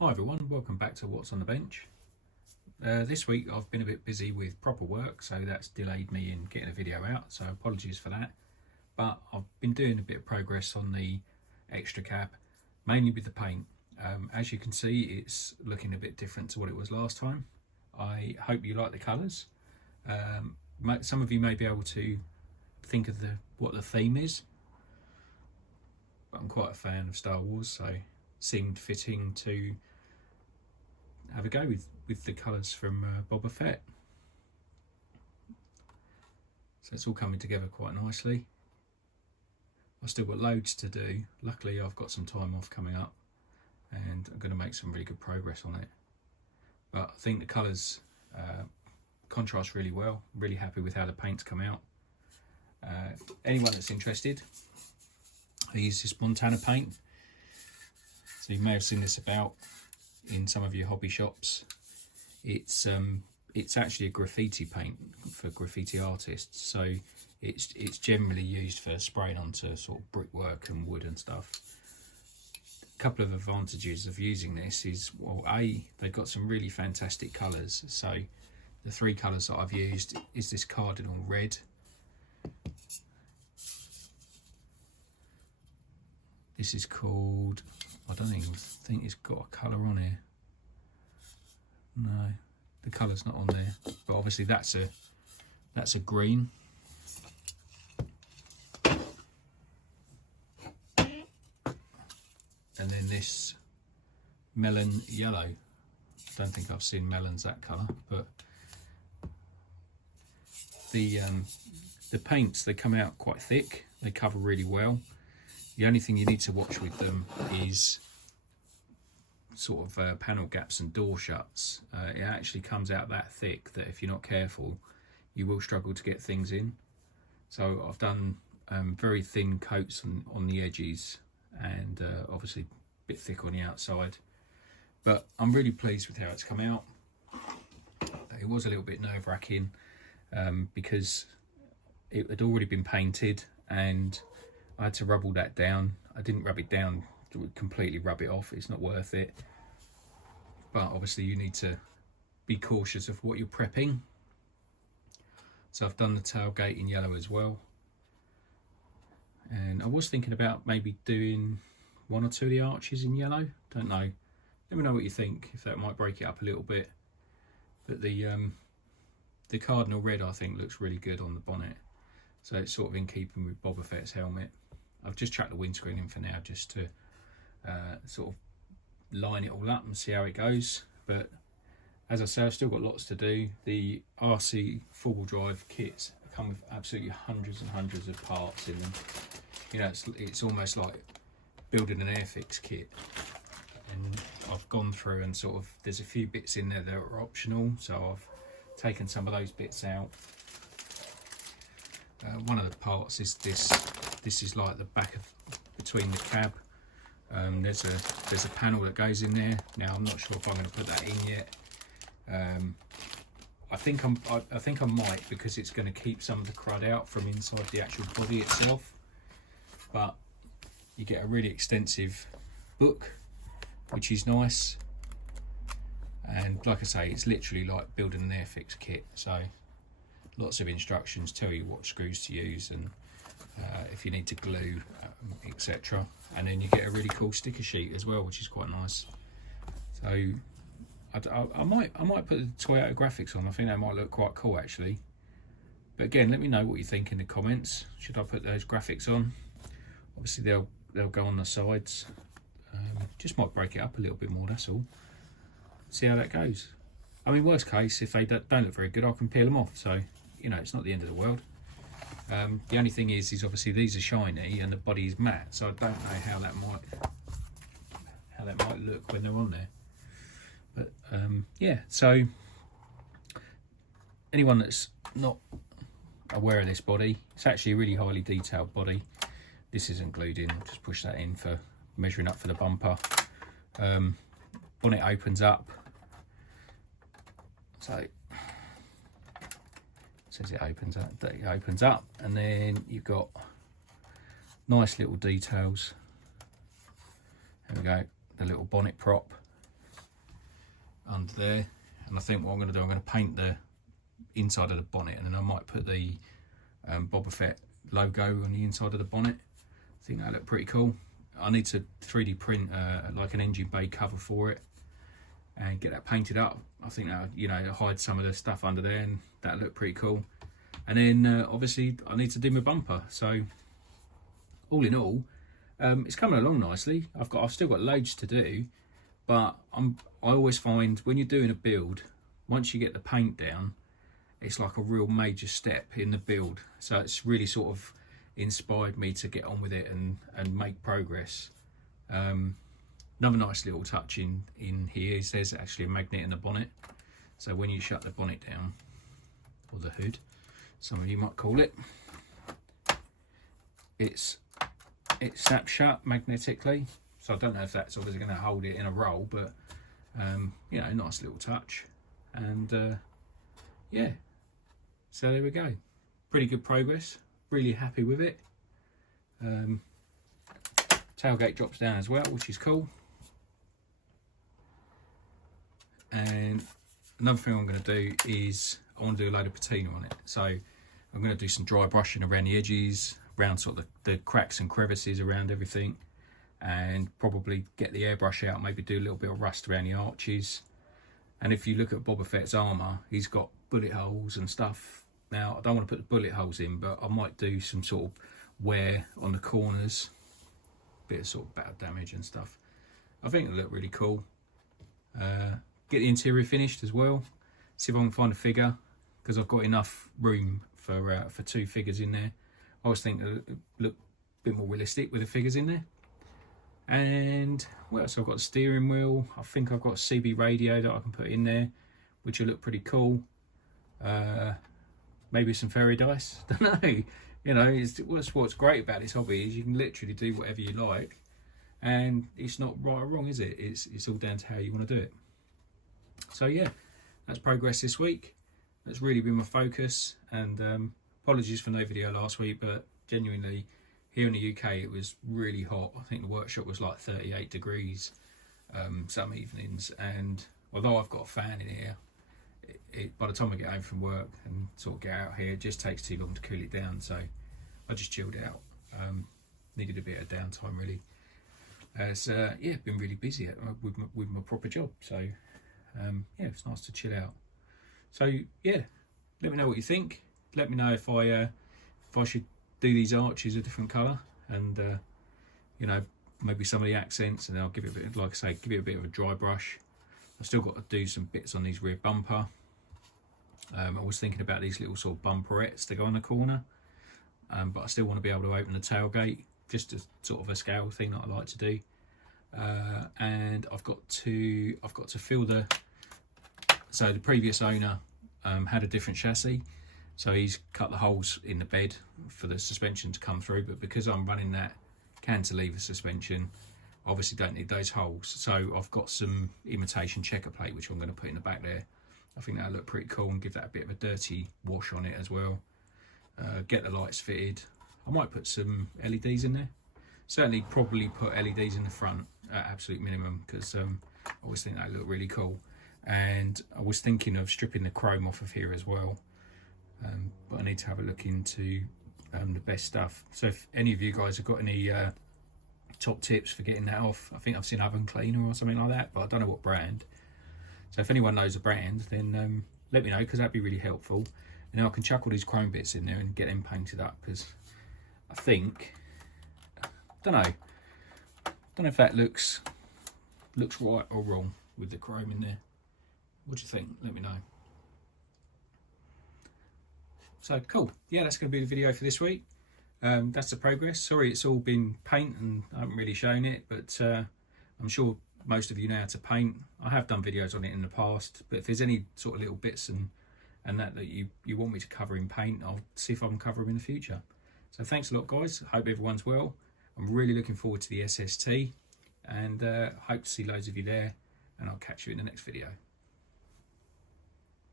Hi everyone, welcome back to What's on the Bench. This week I've been a bit busy with proper work, so that's delayed me in getting a video out, so apologies for that. But I've been doing a bit of progress on the Xtra Cab, mainly with the paint. As you can see, it's looking a bit different to what it was last time. I hope you like the colours. Some of you may be able to think of what the theme is, but I'm quite a fan of Star Wars, so it seemed fitting to have a go with the colours from Boba Fett. So it's all coming together quite nicely. I've still got loads to do. Luckily I've got some time off coming up and I'm going to make some really good progress on it. But I think the colours contrast really well. Really happy with how the paint's come out. Anyone that's interested, I use this Montana paint. So you may have seen this about in some of your hobby shops. It's actually a graffiti paint for graffiti artists, so it's generally used for spraying onto sort of brickwork and wood and stuff. A couple of advantages of using this is, well, they've got some really fantastic colours. So the three colours that I've used is this cardinal red, this is called, I don't even think it's got a colour on here. No, the colour's not on there. But obviously that's a green. And then this melon yellow. Don't think I've seen melons that colour, but the paints, they come out quite thick. They cover really well. The only thing you need to watch with them is sort of panel gaps and door shuts. It actually comes out that thick that if you're not careful, you will struggle to get things in. So I've done very thin coats on the edges and obviously a bit thick on the outside. But I'm really pleased with how it's come out. It was a little bit nerve-wracking because it had already been painted and I had to rub all that down. I didn't rub it down to completely rub it off, it's not worth it. But obviously you need to be cautious of what you're prepping. So I've done the tailgate in yellow as well. And I was thinking about maybe doing one or two of the arches in yellow, don't know. Let me know what you think, if that might break it up a little bit. But the cardinal red I think looks really good on the bonnet. So it's sort of in keeping with Boba Fett's helmet. I've just chucked the windscreen in for now just to sort of line it all up and see how it goes. But as I say, I've still got lots to do. The RC4WD kits come with absolutely hundreds and hundreds of parts in them. You know, it's almost like building an Airfix kit. And I've gone through and sort of, there's a few bits in there that are optional, so I've taken some of those bits out. One of the parts is this. This is like the back of between the cab. There's a panel that goes in there. Now I'm not sure if I'm going to put that in yet. I think I might, because it's going to keep some of the crud out from inside the actual body itself. But you get a really extensive book, which is nice. And like I say, it's literally like building an Airfix kit. So lots of instructions, tell you what screws to use and if you need to glue, etc. And then you get a really cool sticker sheet as well, which is quite nice. So I might put the Toyota graphics on. I think that might look quite cool actually. But again, let me know what you think in the comments. Should I put those graphics on? Obviously they'll go on the sides. Just might break it up a little bit more, that's all. See how that goes. I mean, worst case, if they don't look very good, I can peel them off. So, you know, it's not the end of the world. The only thing is obviously these are shiny and the body is matte, so I don't know how that might look when they're on there. But yeah, so anyone that's not aware of this body, it's actually a really highly detailed body. This isn't glued in, I'll just push that in for measuring up for the bumper. Bonnet opens up, so it says it opens up, and then you've got nice little details. There we go, the little bonnet prop. under there, and I think what I'm going to do, I'm going to paint the inside of the bonnet, and then I might put the Boba Fett logo on the inside of the bonnet. I think that'll look pretty cool. I need to 3D print like an engine bay cover for it and get that painted up. I think that, you know, hide some of the stuff under there, and that'll look pretty cool. And then obviously I need to do my bumper. So all in all, it's coming along nicely. I've still got loads to do, but I always find when you're doing a build, once you get the paint down, it's like a real major step in the build. So it's really sort of inspired me to get on with it and make progress. Another nice little touch in here is there's actually a magnet in the bonnet. So when you shut the bonnet down, or the hood, some of you might call it, it snaps shut magnetically. So I don't know if that's obviously going to hold it in a roll, but you know, nice little touch. And yeah, so there we go. Pretty good progress. Really happy with it. Tailgate drops down as well, which is cool. And another thing I'm going to do is I want to do a load of patina on it. So I'm going to do some dry brushing around the edges, around sort of the cracks and crevices around everything, and probably get the airbrush out, maybe do a little bit of rust around the arches. And if you look at Boba Fett's armour, he's got bullet holes and stuff. Now, I don't want to put the bullet holes in, but I might do some sort of wear on the corners, bit of sort of battle damage and stuff. I think it'll look really cool. Get the interior finished as well. See if I can find a figure, because I've got enough room for 2 figures in there. I always think it'll look a bit more realistic with the figures in there. And what else? I've got a steering wheel. I think I've got a CB radio that I can put in there, which will look pretty cool. Maybe some fairy dice. Don't know. You know, what's great about this hobby is you can literally do whatever you like, and it's not right or wrong, is it? It's all down to how you want to do it. So yeah, that's progress this week. That's really been my focus. And apologies for no video last week, but genuinely, here in the UK it was really hot. I think the workshop was like 38 degrees some evenings, and although I've got a fan in here, by the time I get home from work and sort of get out here, it just takes too long to cool it down. So I just chilled out. Needed a bit of downtime really. Yeah, been really busy with my proper job. So yeah, it's nice to chill out. So yeah, let me know what you think. Let me know if I should do these arches a different colour, and you know, maybe some of the accents, and then I'll give it a bit, like I say, give it a bit of a dry brush. I've still got to do some bits on these rear bumper. I was thinking about these little sort of bumperettes to go on the corner, but I still want to be able to open the tailgate, just a sort of a scale thing that I like to do. And I've got to fill the. So the previous owner had a different chassis, so he's cut the holes in the bed for the suspension to come through. But because I'm running that cantilever suspension, obviously don't need those holes. So I've got some imitation checker plate which I'm going to put in the back there. I think that'll look pretty cool and give that a bit of a dirty wash on it as well. Get the lights fitted. I might put some LEDs in there. Certainly probably put LEDs in the front at absolute minimum, because I always think that look really cool. And I was thinking of stripping the chrome off of here as well, but I need to have a look into the best stuff. So if any of you guys have got any top tips for getting that off, I think I've seen Oven Cleaner or something like that, but I don't know what brand. So if anyone knows a brand, then let me know, because that'd be really helpful. And then I can chuck all these chrome bits in there and get them painted up, because I think, don't know if that looks right or wrong with the chrome in there. What do you think? Let me know. So cool. Yeah, that's going to be the video for this week. That's the progress. Sorry it's all been paint and I haven't really shown it, but I'm sure most of you know how to paint. I have done videos on it in the past, but if there's any sort of little bits and that you want me to cover in paint, I'll see if I can cover them in the future. So thanks a lot, guys. Hope everyone's well. I'm really looking forward to the SST, and hope to see loads of you there, and I'll catch you in the next video.